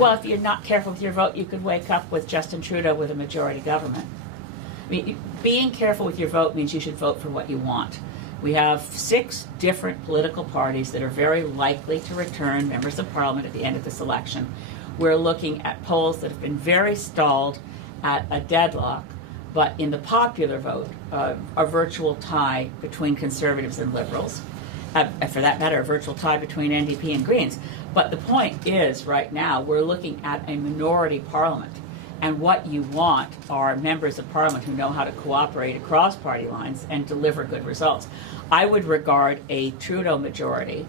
Well, if you're not careful with your vote, you could wake up with Justin Trudeau with a majority government. I mean, being careful with your vote means you should vote for what you want. We have 6 different political parties that are very likely to return members of parliament at the end of this election. We're looking at polls that have been very stalled at a deadlock, but in the popular vote, a virtual tie between Conservatives and Liberals. For that matter, a virtual tie between NDP and Greens. But the point is, right now, we're looking at a minority parliament. And what you want are members of parliament who know how to cooperate across party lines and deliver good results. I would regard a Trudeau majority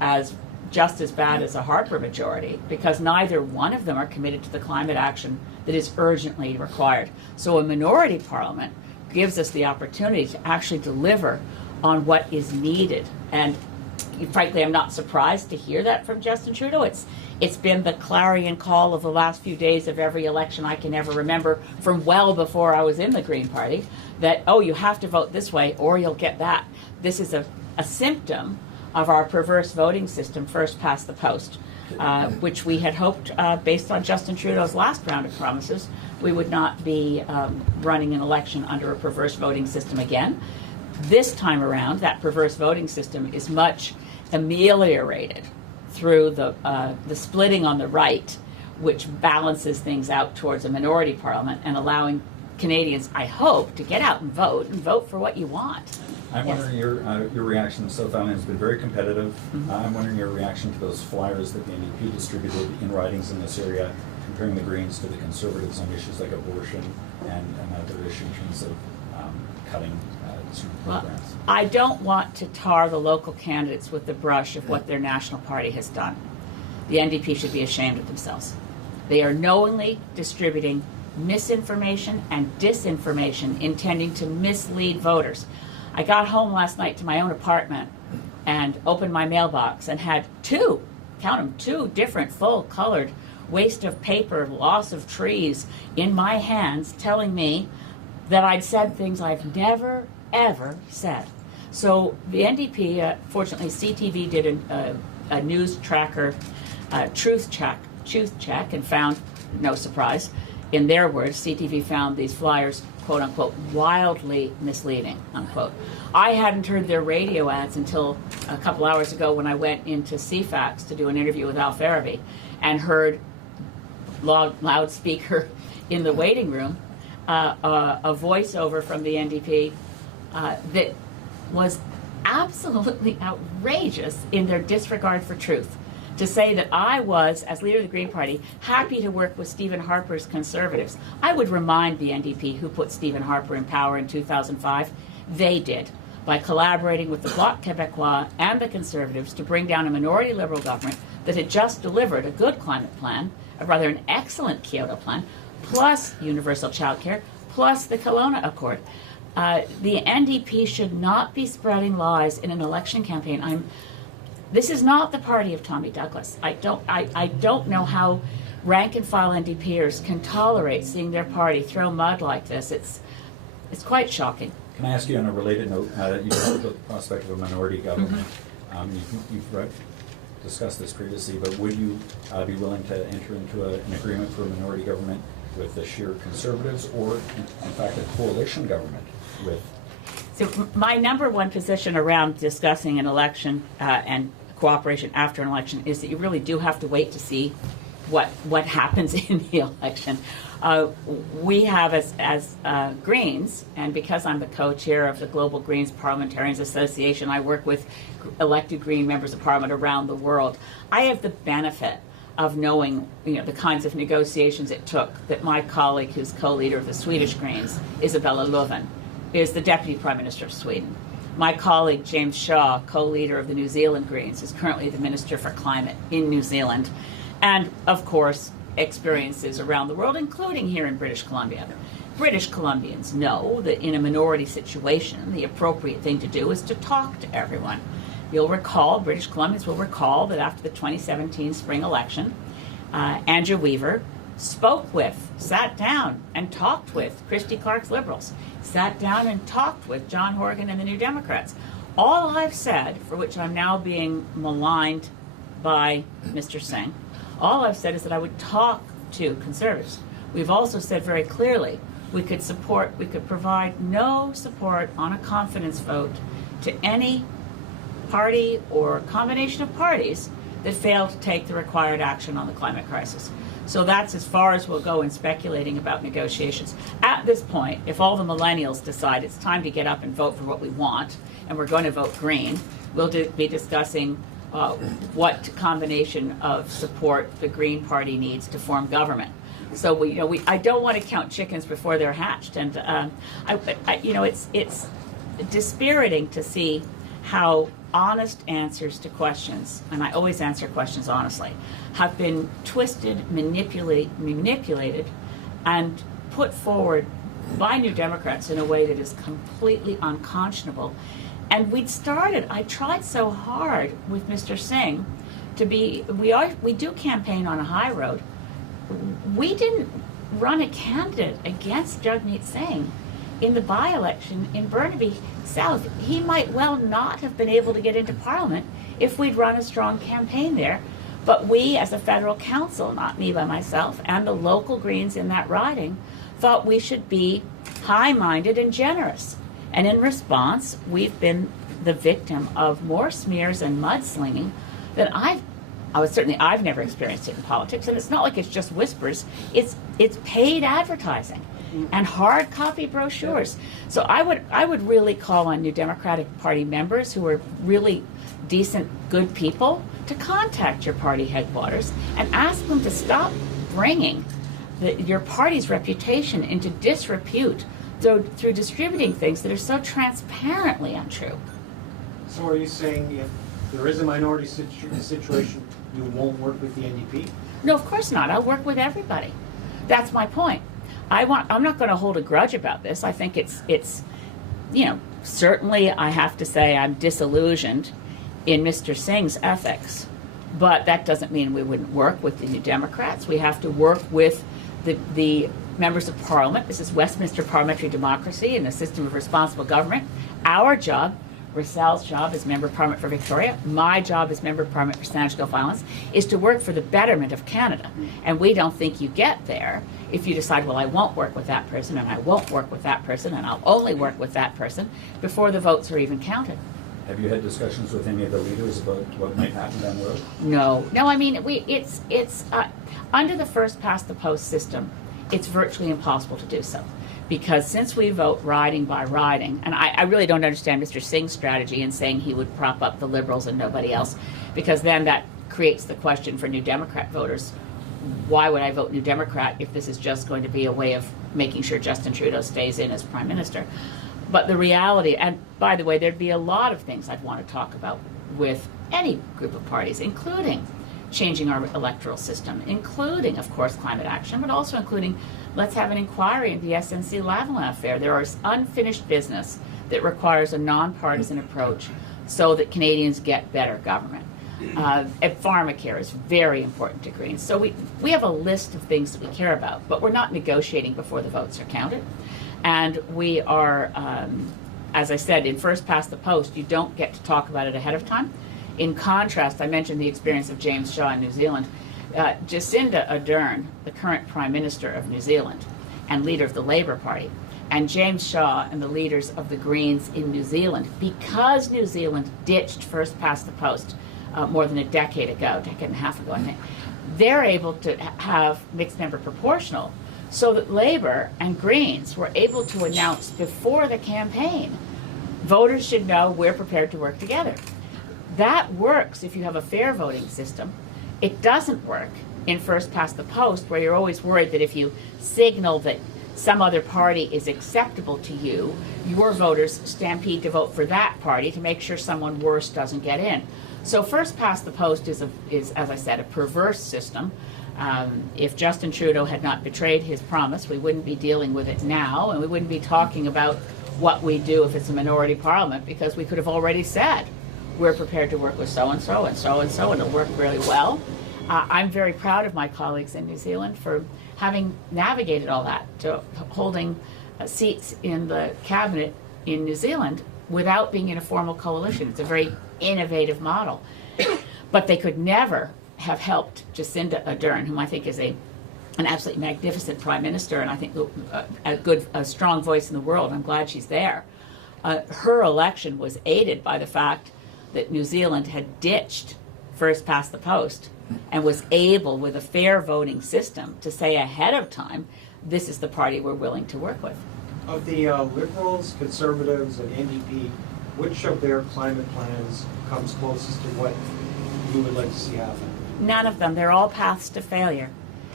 as just as bad as a Harper majority, because neither one of them are committed to the climate action that is urgently required. So a minority parliament gives us the opportunity to actually deliver on what is needed. And frankly, I'm not surprised to hear that from Justin Trudeau. It's been the clarion call of the last few days of every election I can ever remember, from well before I was in the Green Party, that, oh, you have to vote this way or you'll get that. This is a symptom of our perverse voting system, first past the post, which we had hoped, based on Justin Trudeau's last round of promises, we would not be running an election under a perverse voting system again. This time around, that perverse voting system is much ameliorated through the splitting on the right, which balances things out towards a minority parliament and allowing Canadians, I hope, to get out and vote for what you want. I'm wondering your reaction. The South Island has been very competitive. I'm wondering your reaction to those flyers that the NDP distributed in ridings in this area, comparing the Greens to the Conservatives on issues like abortion and another issue in terms of cutting certain programs. Well, I don't want to tar the local candidates with the brush of what their national party has done. The NDP should be ashamed of themselves. They are knowingly distributing misinformation and disinformation intending to mislead voters. I got home last night to my own apartment and opened my mailbox and had 2 different full-colored waste of paper, loss of trees in my hands telling me that I'd said things I've never, ever said. So the NDP, fortunately, CTV did a news tracker truth check, and found, no surprise, in their words, CTV found these flyers, quote unquote, wildly misleading, unquote. I hadn't heard their radio ads until a couple hours ago when I went into CFAX to do an interview with Al Farabee and heard loudspeaker in the waiting room a voiceover from the NDP that was absolutely outrageous in their disregard for truth. To say that I was, as leader of the Green Party, happy to work with Stephen Harper's Conservatives. I would remind the NDP who put Stephen Harper in power in 2005. They did, by collaborating with the Bloc Québécois and the Conservatives to bring down a minority Liberal government that had just delivered a good climate plan, rather an excellent Kyoto plan, plus universal childcare, plus the Kelowna Accord. The NDP should not be spreading lies in an election campaign. This is not the party of Tommy Douglas. I don't know how rank and file NDPers can tolerate seeing their party throw mud like this. It's quite shocking. Can I ask you on a related note, you talked about the prospect of a minority government. You've discussed this previously, but would you be willing to enter into an agreement for a minority government with the sheer Conservatives, or in fact a coalition government with? So my number one position around discussing an election and cooperation after an election is that you really do have to wait to see what happens in the election. We have, as Greens, and because I'm the co-chair of the Global Greens Parliamentarians Association, I work with elected Green members of Parliament around the world. I have the benefit of knowing, the kinds of negotiations it took that my colleague, who's co-leader of the Swedish Greens, Isabella Löfven, is the Deputy Prime Minister of Sweden. My colleague, James Shaw, co-leader of the New Zealand Greens, is currently the Minister for Climate in New Zealand. And, of course, experiences around the world, including here in British Columbia. British Columbians know that in a minority situation, the appropriate thing to do is to talk to everyone. You'll recall, British Columbians will recall that after the 2017 spring election, Andrew Weaver sat down and talked with Christy Clark's Liberals, sat down and talked with John Horgan and the New Democrats. All I've said, for which I'm now being maligned by Mr. Singh, All I've said is that I would talk to conservatives. We've also said very clearly we could provide no support on a confidence vote to any party or combination of parties that fail to take the required action on the climate crisis. So that's as far as we'll go in speculating about negotiations. At this point, if all the millennials decide it's time to get up and vote for what we want, and we're going to vote green, we'll be discussing what combination of support the Green Party needs to form government. So I don't want to count chickens before they're hatched, and it's dispiriting to see how honest answers to questions, and I always answer questions honestly, have been twisted, manipulated, and put forward by New Democrats in a way that is completely unconscionable. And I tried so hard with Mr. Singh we do campaign on a high road. We didn't run a candidate against Jagmeet Singh in the by-election in Burnaby South. He might well not have been able to get into Parliament if we'd run a strong campaign there. But we, as a federal council, not me by myself, and the local Greens in that riding, thought we should be high-minded and generous. And in response, we've been the victim of more smears and mudslinging than I've never experienced it in politics. And it's not like it's just whispers. It's paid advertising and hard copy brochures. So I would really call on New Democratic Party members who are really decent, good people to contact your party headquarters and ask them to stop bringing your party's reputation into disrepute through distributing things that are so transparently untrue. So are you saying if there is a minority situation, you won't work with the NDP? No, of course not. I'll work with everybody. That's my point. I'm not going to hold a grudge about this. I think it's certainly I have to say I'm disillusioned in Mr. Singh's ethics, but that doesn't mean we wouldn't work with the New Democrats. We have to work with the members of Parliament. This is Westminster parliamentary democracy and a system of responsible government. Our job, Roussel's job as Member of Parliament for Victoria, my job as Member of Parliament for Stanage Islands, is to work for the betterment of Canada. And we don't think you get there if you decide, well, I won't work with that person, and I won't work with that person, and I'll only work with that person before the votes are even counted. Have you had discussions with any of the leaders about what might happen down the road? No. I mean, it's under the first past the post system, it's virtually impossible to do so. Because since we vote riding by riding, and I really don't understand Mr. Singh's strategy in saying he would prop up the Liberals and nobody else, because then that creates the question for New Democrat voters, why would I vote New Democrat if this is just going to be a way of making sure Justin Trudeau stays in as Prime Minister? But the reality, and by the way, there'd be a lot of things I'd want to talk about with any group of parties, including changing our electoral system, including, of course, climate action, but also including let's have an inquiry into the SNC-Lavalin affair. There is unfinished business that requires a nonpartisan approach so that Canadians get better government. Pharmacare is very important to Greens. So we have a list of things that we care about, but we're not negotiating before the votes are counted. And we are, as I said, in first past the post, you don't get to talk about it ahead of time. In contrast, I mentioned the experience of James Shaw in New Zealand. Jacinda Ardern, the current Prime Minister of New Zealand and leader of the Labour Party, and James Shaw and the leaders of the Greens in New Zealand, because New Zealand ditched first past the post more than a decade and a half ago, I think, they're able to have mixed member proportional so that Labour and Greens were able to announce before the campaign, voters should know we're prepared to work together. That works if you have a fair voting system. It doesn't work in first past the post, where you're always worried that if you signal that some other party is acceptable to you, your voters stampede to vote for that party to make sure someone worse doesn't get in. So first past the post is, as I said, a perverse system. If Justin Trudeau had not betrayed his promise, we wouldn't be dealing with it now, and we wouldn't be talking about what we do if it's a minority parliament, because we could have already said, we're prepared to work with so-and-so and so-and-so, and it'll work really well. I'm very proud of my colleagues in New Zealand for having navigated all that, to holding seats in the cabinet in New Zealand without being in a formal coalition. It's a very innovative model. But they could never have helped Jacinda Ardern, whom I think is an absolutely magnificent prime minister, and I think a strong voice in the world. I'm glad she's there. Her election was aided by the fact that New Zealand had ditched first past the post and was able, with a fair voting system, to say ahead of time, this is the party we're willing to work with. Of the Liberals, Conservatives, and NDP, which of their climate plans comes closest to what you would like to see happen? None of them. They're all paths to failure.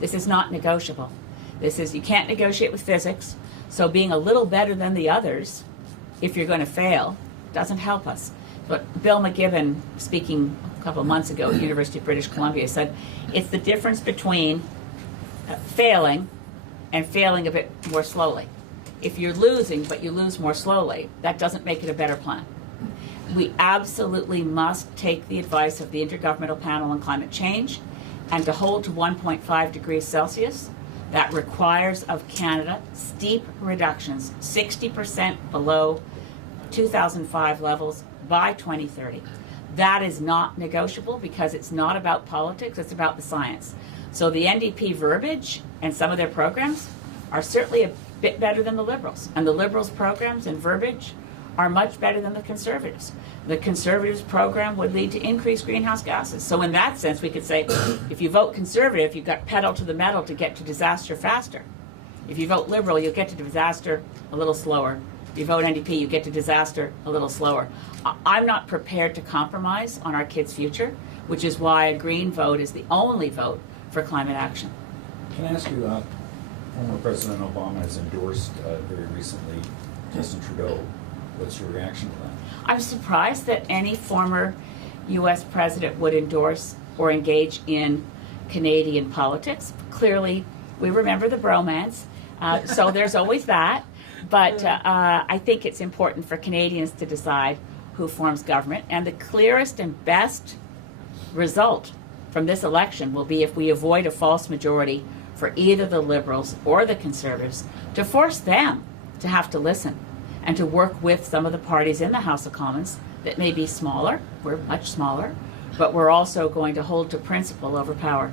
This is not negotiable. You can't negotiate with physics, so being a little better than the others, if you're going to fail, doesn't help us. But Bill McGibbon, speaking a couple of months ago at the University of British Columbia, said it's the difference between failing and failing a bit more slowly. If you're losing, but you lose more slowly, that doesn't make it a better plan. We absolutely must take the advice of the Intergovernmental Panel on Climate Change, and to hold to 1.5 degrees Celsius, that requires of Canada steep reductions, 60% below 2005 levels by 2030. That is not negotiable because it's not about politics, it's about the science. So the NDP verbiage and some of their programs are certainly a bit better than the Liberals. And the Liberals' programs and verbiage are much better than the Conservatives. The Conservatives' program would lead to increased greenhouse gases. So in that sense, we could say, if you vote Conservative, you've got pedal to the metal to get to disaster faster. If you vote Liberal, you'll get to disaster a little slower. If you vote NDP, you get to disaster a little slower. I'm not prepared to compromise on our kids' future, which is why a Green vote is the only vote for climate action. Can I ask you, former President Obama has endorsed very recently Justin Trudeau. What's your reaction to that? I'm surprised that any former U.S. president would endorse or engage in Canadian politics. Clearly, we remember the bromance, so there's always that. But I think it's important for Canadians to decide who forms government, and the clearest and best result from this election will be if we avoid a false majority for either the Liberals or the Conservatives, to force them to have to listen and to work with some of the parties in the House of Commons that may be smaller. We're much smaller, but we're also going to hold to principle over power.